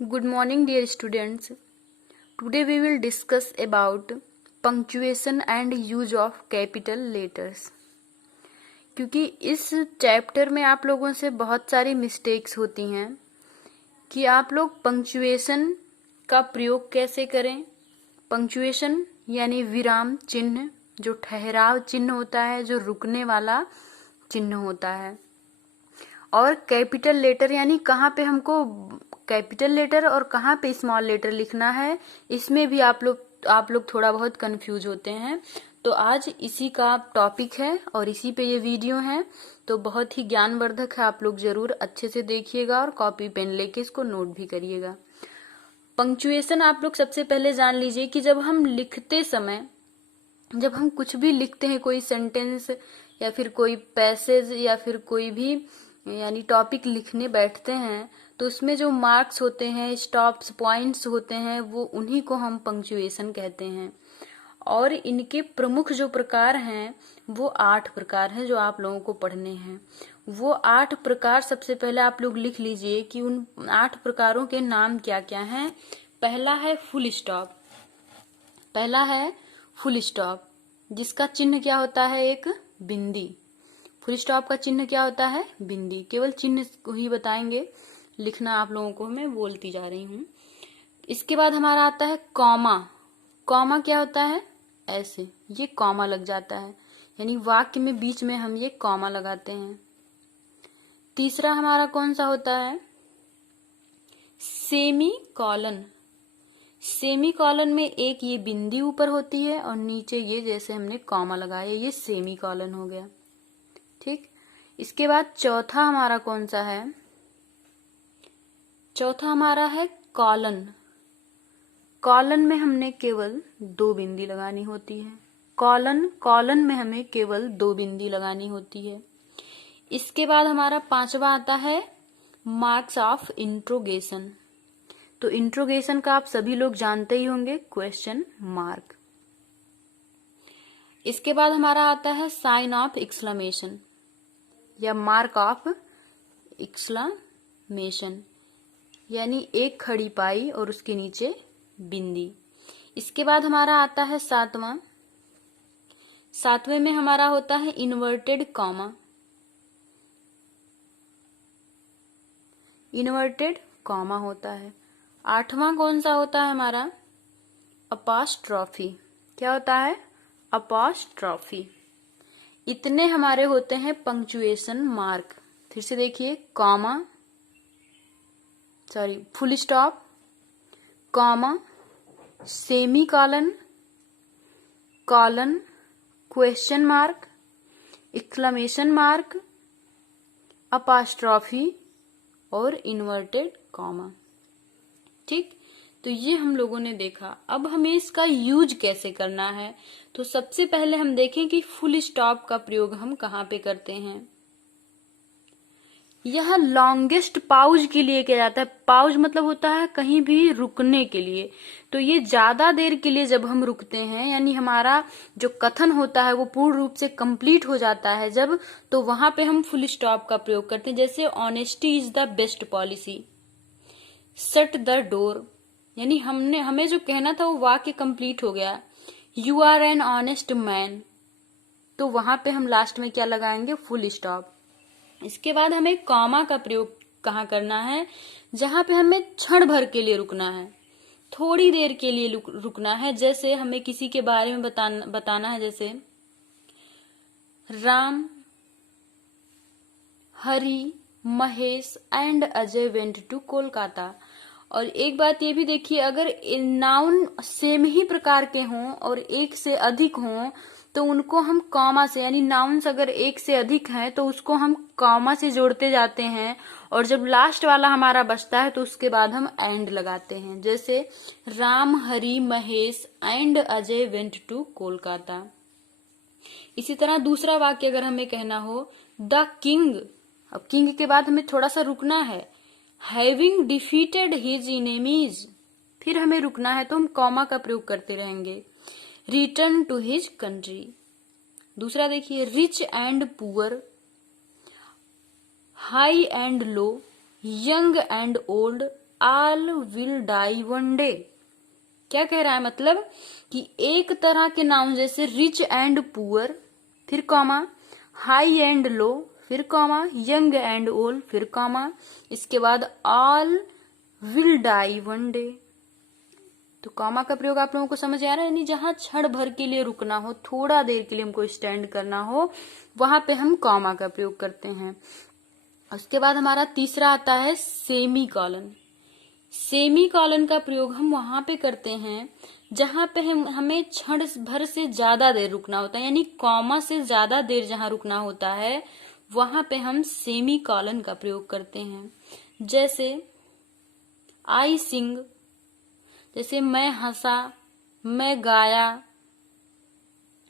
Good morning, dear students. Today we will discuss about punctuation and use of capital letters. क्योंकि इस chapter में आप लोगों से बहुत सारी मिस्टेक्स होती हैं कि आप लोग पंक्चुएशन का प्रयोग कैसे करें। पंक्चुएशन यानी विराम चिन्ह, जो ठहराव चिन्ह होता है, जो रुकने वाला चिन्ह होता है, और कैपिटल लेटर यानी कहाँ पे हमको कैपिटल लेटर और कहाँ पे स्मॉल लेटर लिखना है। इसमें भी आप लोग थोड़ा बहुत कंफ्यूज होते हैं। तो आज इसी का टॉपिक है और इसी पे ये वीडियो है, तो बहुत ही ज्ञानवर्धक है। आप लोग जरूर अच्छे से देखिएगा और कॉपी पेन लेके इसको नोट भी करिएगा। पंक्चुएशन आप लोग सबसे पहले जान लीजिए कि जब हम लिखते समय, जब हम कुछ भी लिखते हैं, कोई सेंटेंस या फिर कोई पैसेज या फिर कोई भी यानी टॉपिक लिखने बैठते हैं, तो उसमें जो मार्क्स होते हैं, स्टॉप्स पॉइंट्स होते हैं, वो उन्हीं को हम पंक्चुएशन कहते हैं। और इनके प्रमुख जो प्रकार हैं वो 8 प्रकार हैं जो आप लोगों को पढ़ने हैं। वो 8 प्रकार सबसे पहले आप लोग लिख लीजिए कि उन 8 प्रकारों के नाम क्या क्या हैं। पहला है फुल स्टॉप। पहला है फुल स्टॉप, जिसका चिन्ह क्या होता है? एक बिंदी। फुल स्टॉप का चिन्ह क्या होता है? बिंदी। केवल चिन्ह को ही बताएंगे, लिखना आप लोगों को मैं बोलती जा रही हूँ। इसके बाद हमारा आता है कॉमा। कॉमा क्या होता है? ऐसे ये कॉमा लग जाता है, यानी वाक्य में बीच में हम ये कॉमा लगाते हैं। तीसरा हमारा कौन सा होता है? Semi colon. सेमी कॉलन में एक ये बिंदी ऊपर होती है और नीचे ये जैसे हमने कॉमा लगाया, ये सेमी कॉलन हो गया। ठीक। इसके बाद चौथा हमारा कौन सा है? चौथा हमारा है कॉलन। कॉलन में हमने केवल 2 बिंदी लगानी होती है। कॉलन में हमें केवल 2 बिंदी लगानी होती है। इसके बाद हमारा पांचवा आता है मार्क्स ऑफ इंट्रोगेशन। तो इंट्रोगेशन का आप सभी लोग जानते ही होंगे, क्वेश्चन मार्क। इसके बाद हमारा आता है साइन ऑफ एक्सक्लेमेशन या मार्क ऑफ एक्सक्लेमेशन, यानी एक खड़ी पाई और उसके नीचे बिंदी। इसके बाद हमारा आता है सातवां। सातवें में हमारा होता है इन्वर्टेड कॉमा। इन्वर्टेड कॉमा होता है। आठवां कौन सा होता है हमारा? अपॉस्ट्रॉफी। क्या होता है? अपॉस्ट्रॉफी। इतने हमारे होते हैं पंक्चुएशन मार्क। फिर से देखिए, comma, full stop, comma, semi colon, colon, question mark, exclamation mark, apostrophe और इन्वर्टेड कॉमा। ठीक। तो ये हम लोगों ने देखा। अब हमें इसका यूज कैसे करना है, तो सबसे पहले हम देखें कि फुल स्टॉप का प्रयोग हम कहाँ पे करते हैं। यह लॉन्गेस्ट पाउज के लिए किया जाता है। पाउज मतलब होता है कहीं भी रुकने के लिए। तो ये ज्यादा देर के लिए जब हम रुकते हैं, यानी हमारा जो कथन होता है वो पूर्ण रूप से कंप्लीट हो जाता है जब, तो वहां पे हम फुल स्टॉप का प्रयोग करते हैं। जैसे honesty is the best policy, shut the door, यानी हमें जो कहना था वो वाक्य कंप्लीट हो गया। You are an honest man, तो वहां पे हम लास्ट में क्या लगाएंगे? Full stop. इसके बाद हमें कॉमा का प्रयोग कहाँ करना है? जहां पे हमें क्षण भर के लिए रुकना है, थोड़ी देर के लिए रुकना है। जैसे हमें किसी के बारे में बताना है, जैसे Ram, Hari, Mahesh and Ajay went to Kolkata. और एक बात ये भी देखिए, अगर नाउन सेम ही प्रकार के हों और एक से अधिक हों तो उनको हम कॉमा से, यानी नाउन्स अगर एक से अधिक हैं तो उसको हम कॉमा से जोड़ते जाते हैं, और जब लास्ट वाला हमारा बचता है तो उसके बाद हम एंड लगाते हैं। जैसे Ram, Hari, Mahesh and Ajay went to Kolkata. इसी तरह दूसरा वाक्य अगर हमें कहना हो, द किंग, अब किंग के बाद हमें थोड़ा सा रुकना है। हैविंग डिफीटेड हिज इनेमीज, फिर हमें रुकना है तो हम कॉमा का प्रयोग करते रहेंगे। Return to his country. दूसरा देखिए, rich and poor, high and low, young and old, all will die one day. क्या कह रहा है, मतलब कि एक तरह के नाउन जैसे रिच एंड पुअर, फिर कॉमा, हाई एंड लो, फिर कॉमा, यंग एंड ओल्ड, फिर कॉमा, इसके बाद all will die one day. तो कॉमा का प्रयोग आप लोगों को समझ आ रहा है, यानी जहां क्षण भर के लिए रुकना हो, थोड़ा देर के लिए हमको स्टैंड करना हो, वहां पे हम कॉमा का प्रयोग करते हैं। उसके बाद हमारा तीसरा आता है सेमी कॉलन। सेमी कॉलन का प्रयोग हम वहां पे करते हैं जहां पे हमें क्षण भर से ज्यादा देर रुकना होता है, यानी कॉमा से ज्यादा देर जहां रुकना होता है वहां पे हम सेमी कॉलन का प्रयोग करते हैं। जैसे आई सिंग, जैसे मैं हंसा, मैं गाया,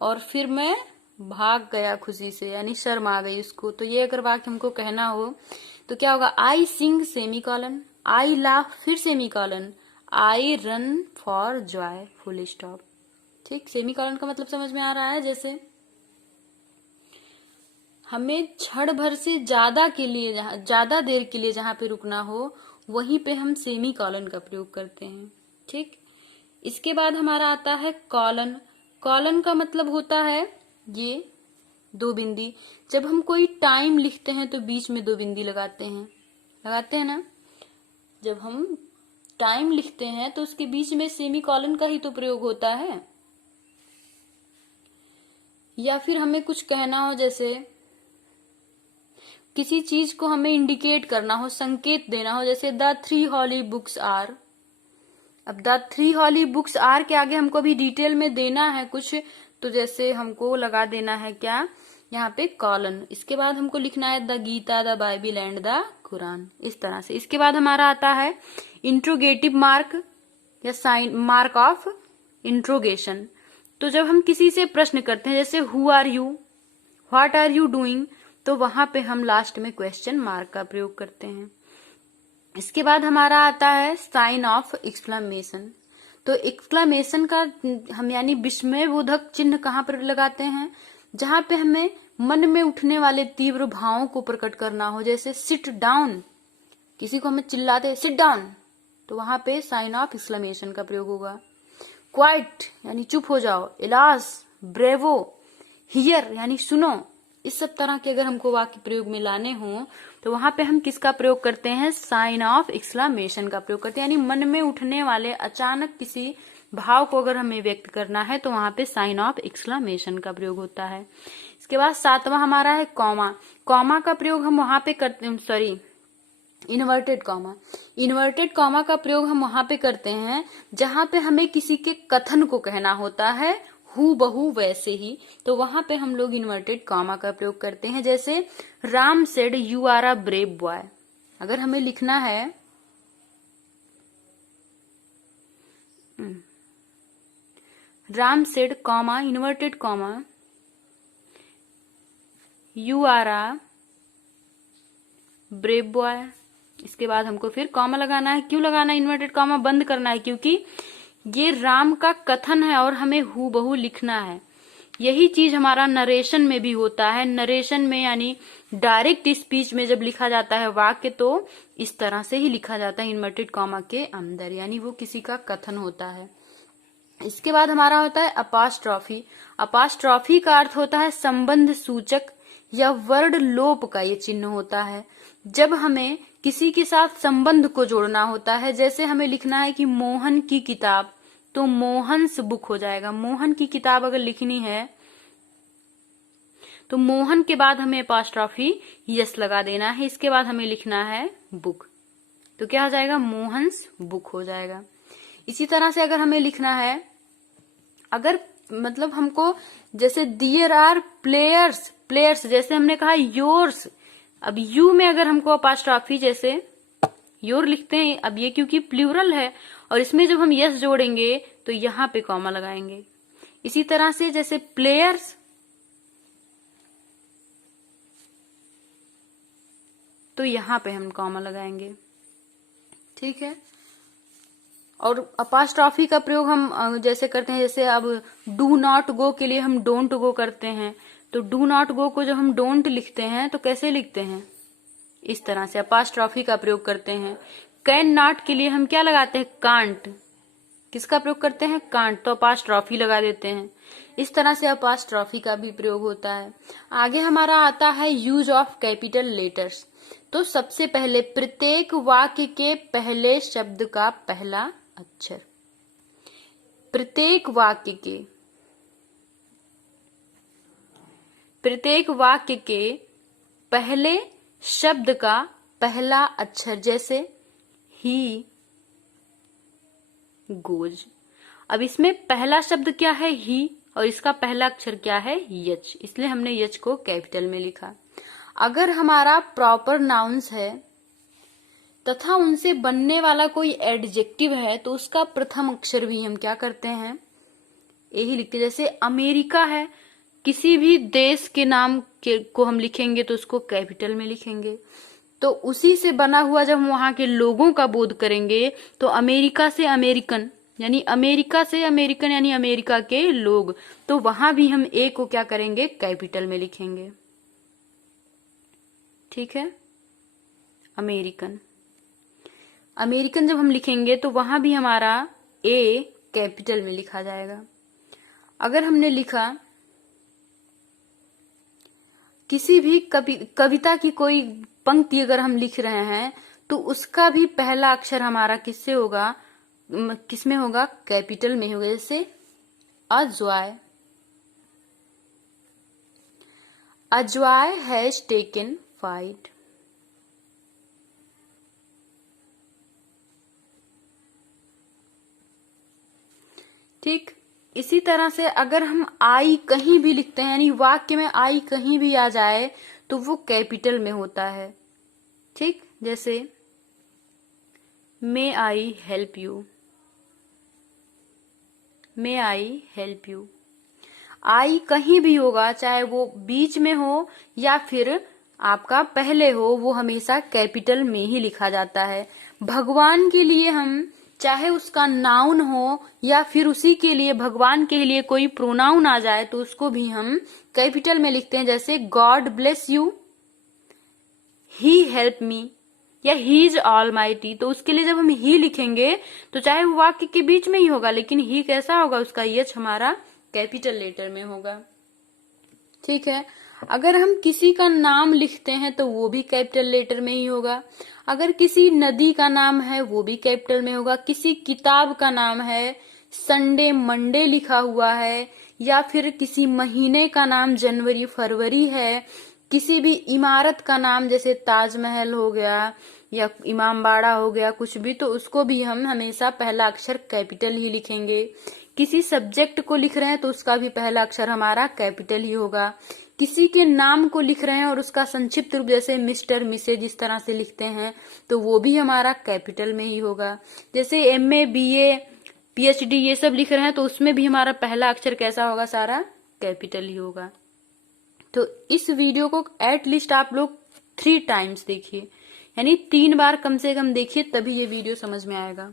और फिर मैं भाग गया खुशी से, यानी शर्म आ गई उसको। तो ये अगर वाक्य हमको कहना हो तो क्या होगा, आई सिंग सेमी कॉलन, आई लाफ फिर semi colon, I run for Joy full stop. ठीक, सेमी कॉलन का मतलब समझ में आ रहा है। जैसे हमें क्षण भर से ज्यादा के लिए, ज्यादा देर के लिए जहां पे रुकना हो वहीं पे हम सेमी कॉलन का प्रयोग करते हैं। ठीक, इसके बाद हमारा आता है कॉलन। कॉलन का मतलब होता है ये दो बिंदी। जब हम कोई टाइम लिखते हैं तो बीच में दो बिंदी लगाते हैं ना। जब हम टाइम लिखते हैं तो उसके बीच में सेमी कॉलन का ही तो प्रयोग होता है। या फिर हमें कुछ कहना हो, जैसे किसी चीज को हमें इंडिकेट करना हो, संकेत देना हो, जैसे द 3 हॉली बुक्स आर। अब द 3 हॉली बुक्स आर के आगे हमको भी डिटेल में देना है कुछ, तो जैसे हमको लगा देना है क्या, यहाँ पे कॉलन। इसके बाद हमको लिखना है the Gita, the Bible and the Quran, इस तरह से। इसके बाद हमारा आता है इंट्रोगेटिव मार्क या साइन, मार्क ऑफ इंट्रोगेशन। तो जब हम किसी से प्रश्न करते हैं, जैसे who are you, what are you doing, तो वहां पे हम लास्ट में क्वेश्चन मार्क का प्रयोग करते हैं। इसके बाद हमारा आता है साइन ऑफ एक्सक्लेमेशन। तो एक्सक्लेमेशन का हम यानी विस्मयबोधक चिन्ह कहाँ पर लगाते हैं, जहां पे हमें मन में उठने वाले तीव्र भावों को प्रकट करना हो। जैसे सिट डाउन, किसी को हमें चिल्लाते सिट डाउन, तो वहां पे साइन ऑफ एक्सक्लेमेशन का प्रयोग होगा। क्वाइट यानी चुप हो जाओ, एलास, ब्रेवो, हियर यानी सुनो, इस सब तरह के अगर हमको वाक्य प्रयोग में लाने हो तो वहां पे हम किसका प्रयोग करते हैं, साइन ऑफ एक्सक्लेमेशन का प्रयोग करते हैं। यानी मन में उठने वाले अचानक किसी भाव को अगर हमें व्यक्त करना है तो वहां पे साइन ऑफ एक्सक्लेमेशन का प्रयोग होता है। इसके बाद सातवां हमारा है कॉमा। कॉमा का प्रयोग हम वहां पे करते हैं, इन्वर्टेड कॉमा। इन्वर्टेड कॉमा का प्रयोग हम वहां पे करते हैं जहां पे हमें किसी के कथन को कहना होता है हु बहु वैसे ही, तो वहां पे हम लोग इन्वर्टेड कॉमा का प्रयोग करते हैं। जैसे Ram said you are a brave boy, अगर हमें लिखना है Ram said comma inverted comma you are a brave boy, इसके बाद हमको फिर कॉमा लगाना है। क्यों लगाना है इन्वर्टेड कॉमा, बंद करना है, क्योंकि ये राम का कथन है और हमें हूबहू लिखना है। यही चीज हमारा नरेशन में भी होता है। नरेशन में यानी डायरेक्ट स्पीच में जब लिखा जाता है वाक्य तो इस तरह से ही लिखा जाता है इन्वर्टेड कॉमा के अंदर, यानी वो किसी का कथन होता है। इसके बाद हमारा होता है अपास्ट्रॉफी। अपास्ट्रॉफी का अर्थ होता है संबंध सूचक या वर्ड लोप का ये चिन्ह होता है। जब हमें किसी के साथ संबंध को जोड़ना होता है, जैसे हमें लिखना है कि मोहन की किताब, तो मोहन्स बुक हो जाएगा। मोहन की किताब अगर लिखनी है तो मोहन के बाद हमें अपास्ट्रॉफी यस लगा देना है, इसके बाद हमें लिखना है बुक, तो क्या हो जाएगा, मोहन्स बुक हो जाएगा। इसी तरह से अगर हमें लिखना है, अगर मतलब हमको जैसे देयर आर प्लेयर्स, प्लेयर्स जैसे हमने कहा योर्स, अब यू में अगर हमको अपास्ट्रॉफी जैसे योर लिखते हैं, अब ये क्योंकि प्लूरल है और इसमें जब हम यस जोड़ेंगे तो यहां पे कॉमा लगाएंगे। इसी तरह से जैसे प्लेयर्स, तो यहां पे हम कॉमा लगाएंगे, ठीक है। और अपास्ट्रॉफी का प्रयोग हम जैसे करते हैं, जैसे अब डू नॉट गो के लिए हम डोंट गो करते हैं, तो डू नॉट गो को जब हम डोंट लिखते हैं तो कैसे लिखते हैं, इस तरह से अपास्ट्रॉफी का प्रयोग करते हैं। कैन नॉट के लिए हम क्या लगाते हैं, कांट। किसका प्रयोग करते हैं, कांट, तो अपास्ट्रॉफी लगा देते हैं। इस तरह से अपास्ट्रॉफी का भी प्रयोग होता है। आगे हमारा आता है यूज ऑफ कैपिटल लेटर्स। तो सबसे पहले प्रत्येक वाक्य के पहले शब्द का पहला अक्षर, प्रत्येक वाक्य के पहले शब्द का पहला अक्षर, जैसे ही गोज। अब इसमें पहला शब्द क्या है, ही, और इसका पहला अक्षर क्या है, यच, इसलिए हमने यच को कैपिटल में लिखा। अगर हमारा प्रॉपर नाउन्स है तथा उनसे बनने वाला कोई एडजेक्टिव है तो उसका प्रथम अक्षर भी हम क्या करते हैं, यही लिखते। जैसे अमेरिका है, किसी भी देश के नाम को हम लिखेंगे तो उसको कैपिटल में लिखेंगे। तो उसी से बना हुआ जब हम वहां के लोगों का बोध करेंगे तो अमेरिका से अमेरिकन यानी अमेरिका से अमेरिकन यानी अमेरिका के लोग, तो वहां भी हम ए को क्या करेंगे, कैपिटल में लिखेंगे। ठीक है, अमेरिकन, अमेरिकन जब हम लिखेंगे तो वहां भी हमारा ए कैपिटल में लिखा जाएगा। अगर हमने लिखा किसी भी कविता की कोई पंक्ति अगर हम लिख रहे हैं तो उसका भी पहला अक्षर हमारा किससे होगा, किसमें होगा, कैपिटल में होगा। जैसे अजवाय, अजवाय हैज टेकन फाइट। ठीक, इसी तरह से अगर हम आई कहीं भी लिखते हैं यानी वाक्य में आई कहीं भी आ जाए तो वो कैपिटल में होता है। ठीक, जैसे may I help you, may I help you. I कहीं भी होगा, चाहे वो बीच में हो या फिर आपका पहले हो, वो हमेशा कैपिटल में ही लिखा जाता है। भगवान के लिए हम चाहे उसका नाउन हो या फिर उसी के लिए भगवान के लिए कोई प्रोनाउन आ जाए तो उसको भी हम कैपिटल में लिखते हैं। जैसे God bless you, he help me, या ही इज ऑलमाइटी। तो उसके लिए जब हम ही लिखेंगे तो चाहे वो वाक्य के बीच में ही होगा, लेकिन ही कैसा होगा, उसका यच हमारा कैपिटल लेटर में होगा। ठीक है, अगर हम किसी का नाम लिखते हैं तो वो भी कैपिटल लेटर में ही होगा। अगर किसी नदी का नाम है वो भी कैपिटल में होगा। किसी किताब का नाम है, संडे मंडे लिखा हुआ है, या फिर किसी महीने का नाम जनवरी फरवरी है, किसी भी इमारत का नाम जैसे ताजमहल हो गया या इमामबाड़ा हो गया, कुछ भी, तो उसको भी हम हमेशा पहला अक्षर कैपिटल ही लिखेंगे। किसी सब्जेक्ट को लिख रहे हैं तो उसका भी पहला अक्षर हमारा कैपिटल ही होगा। किसी के नाम को लिख रहे हैं और उसका संक्षिप्त रूप जैसे मिस्टर मिसेज इस तरह से लिखते हैं तो वो भी हमारा कैपिटल में ही होगा। जैसे MA BA PhD ये सब लिख रहे हैं तो उसमें भी हमारा पहला अक्षर कैसा होगा, सारा कैपिटल ही होगा। तो इस वीडियो को एटलीस्ट आप लोग 3 टाइम्स देखिए, यानी 3 बार कम से कम देखिए, तभी ये वीडियो समझ में आएगा।